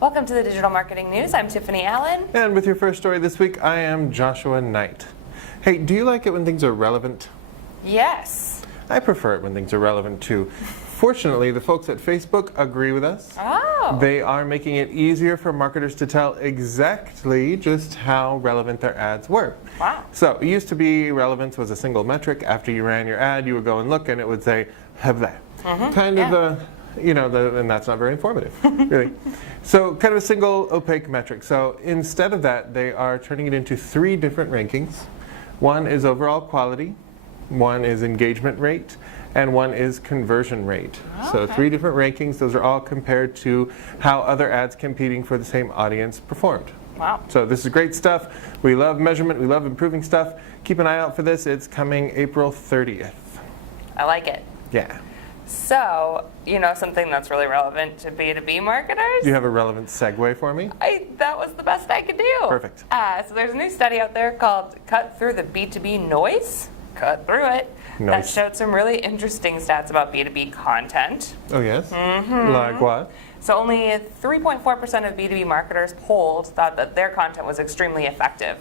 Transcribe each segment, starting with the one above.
Welcome to the Digital Marketing News. I'm Tiffani Allen. And with your first story this week, I am Joshua Nite. Hey, do you like it when things are relevant? Yes. I prefer it when things are relevant too. Fortunately, the folks at Facebook agree with us. Oh. They are making it easier for marketers to tell exactly just how relevant their ads were. Wow. So it used to be relevance was a single metric. After you ran your ad, you would go and look and it would say, have that. Kind of and that's not very informative, really. So kind of a single opaque metric. So instead of that, they are turning it into 3 different rankings. One is overall quality, one is engagement rate, and one is conversion rate. Okay. So 3 different rankings. Those are all compared to how other ads competing for the same audience performed. Wow. So this is great stuff. We love measurement. We love improving stuff. Keep an eye out for this. It's coming April 30th. I like it. Yeah. So, you know, something that's really relevant to B2B marketers? Do you have a relevant segue for me? That was the best I could do. Perfect. So there's a new study out there called Cut Through the B2B Noise. Cut through it. Nice. That showed some really interesting stats about B2B content. Oh, yes? Like what? So only 3.4% of B2B marketers polled thought that their content was extremely effective.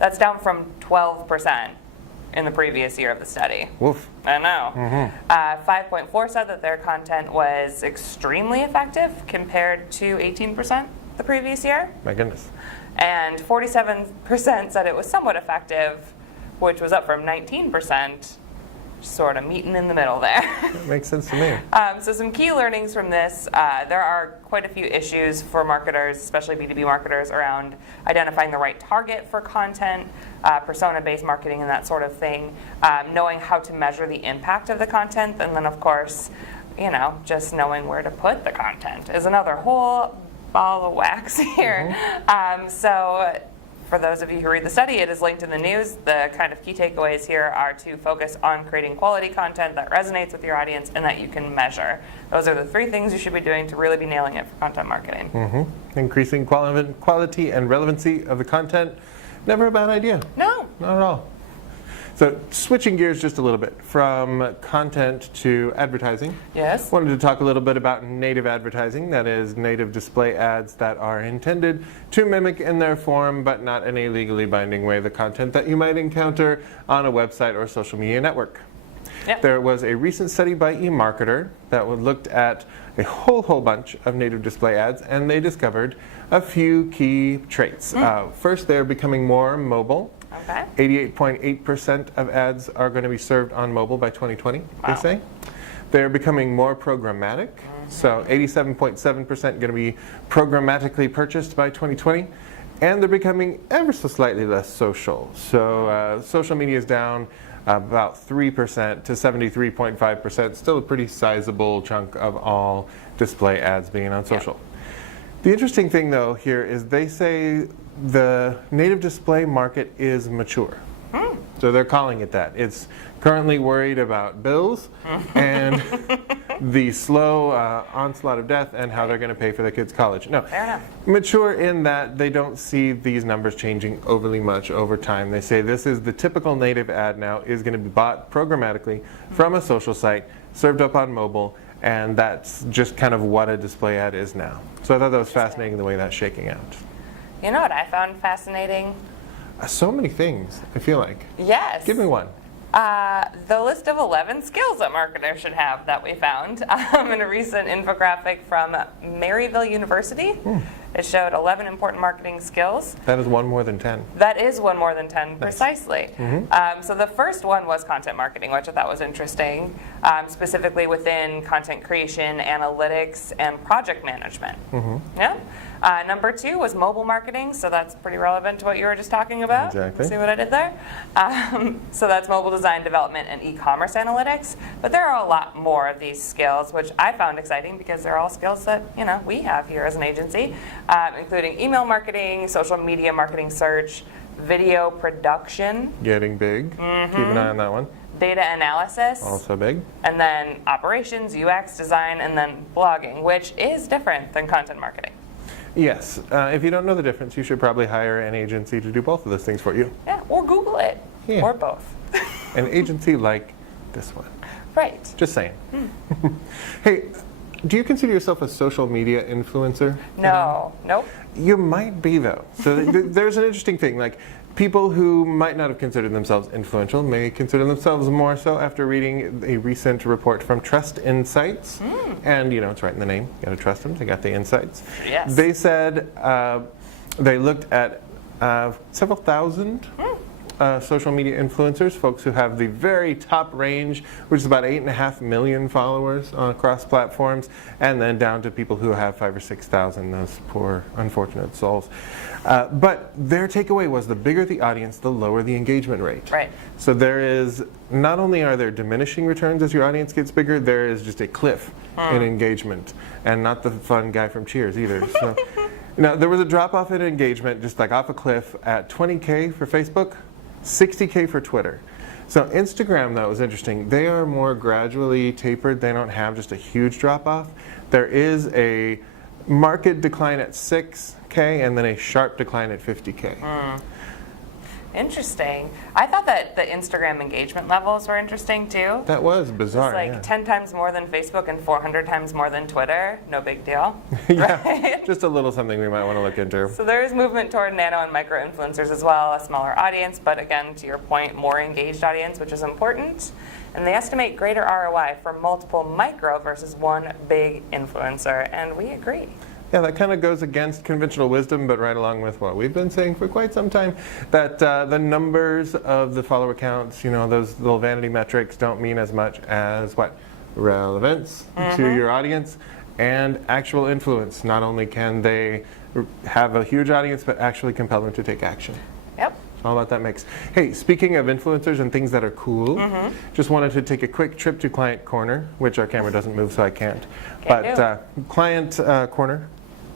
That's down from 12% in the previous year of the study. Woof. I know. 5.4 said that their content was extremely effective compared to 18% the previous year. My goodness. And 47% said it was somewhat effective, which was up from 19%. Sort of meeting in the middle there. That makes sense to me. So some key learnings from this, there are quite a few issues for marketers, especially B2B marketers, around identifying the right target for content, persona-based marketing and that sort of thing, knowing how to measure the impact of the content, and then of course, you know, just knowing where to put the content is another whole ball of wax here. So for those of you who read the study, it is linked in the news. The kind of key takeaways here are to focus on creating quality content that resonates with your audience and that you can measure. Those are the 3 things you should be doing to really be nailing it for content marketing. Increasing quality and relevancy of the content, never a bad idea. No. Not at all. So switching gears just a little bit from content to advertising. Yes. Wanted to talk a little bit about native advertising, that is native display ads that are intended to mimic in their form but not in a legally binding way the content that you might encounter on a website or social media network. Yep. There was a recent study by eMarketer that looked at a whole bunch of native display ads, and they discovered a few key traits. First, they're becoming more mobile. Okay. 88.8% of ads are going to be served on mobile by 2020, Wow. they say. They're becoming more programmatic. So 87.7% going to be programmatically purchased by 2020. And they're becoming ever so slightly less social. So social media is down about 3% to 73.5%. Still a pretty sizable chunk of all display ads being on social. The interesting thing, though, here is they say the native display market is mature. So they're calling it that. It's currently worried about bills and the slow onslaught of death and how they're going to pay for their kids' college. No, Fair enough. mature in that they don't see these numbers changing overly much over time. They say this is the typical native ad now is going to be bought programmatically from a social site, served up on mobile, and that's just kind of what a display ad is now. So I thought that was fascinating the way that's shaking out. You know what I found fascinating? So many things, I feel like. Yes. Give me one. The list of 11 skills that marketers should have that we found in a recent infographic from Maryville University. It showed 11 important marketing skills. That is one more than 10. That is one more than 10, precisely. So the first one was content marketing, which I thought was interesting, specifically within content creation, analytics, and project management. Yeah. Number 2 was mobile marketing, so that's pretty relevant to what you were just talking about. Exactly. See what I did there? So that's mobile design, development, and e-commerce analytics. But there are a lot more of these skills, which I found exciting because they're all skills that we have here as an agency, including email marketing, social media marketing search, video production. Getting big. Keep an eye on that one. Data analysis. Also big. And then operations, UX design, and then blogging, which is different than content marketing. Yes. If you don't know the difference, you should probably hire an agency to do both of those things for you. Yeah, or Google it. Yeah. Or both. An agency like this one. Right. Just saying. Hey, Do you consider yourself a social media influencer? No. Nope. You might be, though. So there's an interesting thing. Like, people who might not have considered themselves influential may consider themselves more so after reading a recent report from Trust Insights. And, it's right in the name. You got to trust them. They got the insights. Yes. They said they looked at several thousand social media influencers, folks who have the very top range, which is about 8.5 million followers across platforms, and then down to people who have 5,000 or 6,000, those poor, unfortunate souls. But their takeaway was the bigger the audience, the lower the engagement rate. Right. So there is, not only are there diminishing returns as your audience gets bigger, there is just a cliff in engagement, and not the fun guy from Cheers either. So, there was a drop off in engagement, just like off a cliff, at 20K for Facebook, 60K for Twitter. So Instagram, though, is interesting. They are more gradually tapered. They don't have just a huge drop off. There is a market decline at 6K and then a sharp decline at 50K. Interesting. I thought that the Instagram engagement levels were interesting too. That was bizarre. It's like 10 times more than Facebook and 400 times more than Twitter. No big deal. Yeah, right? just a little something we might want to look into. So there is movement toward nano and micro influencers as well, a smaller audience, but again, to your point, more engaged audience, which is important. And they estimate greater ROI for multiple micro versus one big influencer, and we agree. Yeah, that kind of goes against conventional wisdom, but right along with what we've been saying for quite some time, that the numbers of the follower counts, those little vanity metrics don't mean as much as what? Relevance to your audience and actual influence. Not only can they have a huge audience, but actually compel them to take action. Yep. All about that mix. Hey, speaking of influencers and things that are cool, just wanted to take a quick trip to Client Corner, which our camera doesn't move, so I can't. But Client Corner,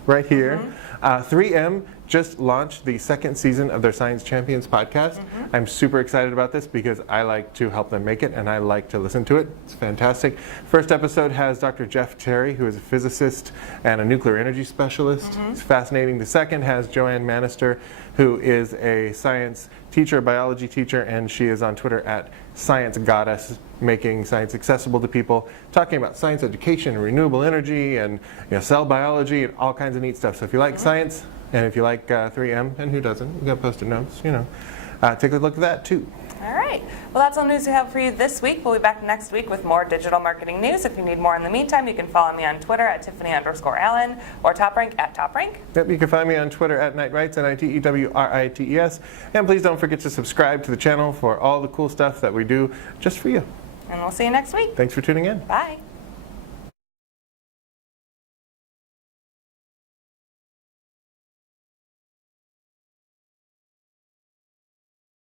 right here. 3M just launched the second season of their Science Champions podcast. I'm super excited about this because I like to help them make it and I like to listen to it. It's fantastic. First episode has Dr. Jeff Terry, who is a physicist and a nuclear energy specialist. It's fascinating. The second has Joanne Manister, who is a science teacher, biology teacher, and she is on Twitter at Science Goddess, making science accessible to people, talking about science education and renewable energy and cell biology and all kinds of neat stuff. So if you like science, and if you like 3M, and who doesn't, you got Post-it notes, take a look at that too. All right. Well, that's all news we have for you this week. We'll be back next week with more digital marketing news. If you need more in the meantime, you can follow me on Twitter at Tiffani_Allen or TopRank at TopRank. Yep, you can find me on Twitter at NiteWrites, NITEWRITES. And please don't forget to subscribe to the channel for all the cool stuff that we do just for you. And we'll see you next week. Thanks for tuning in. Bye.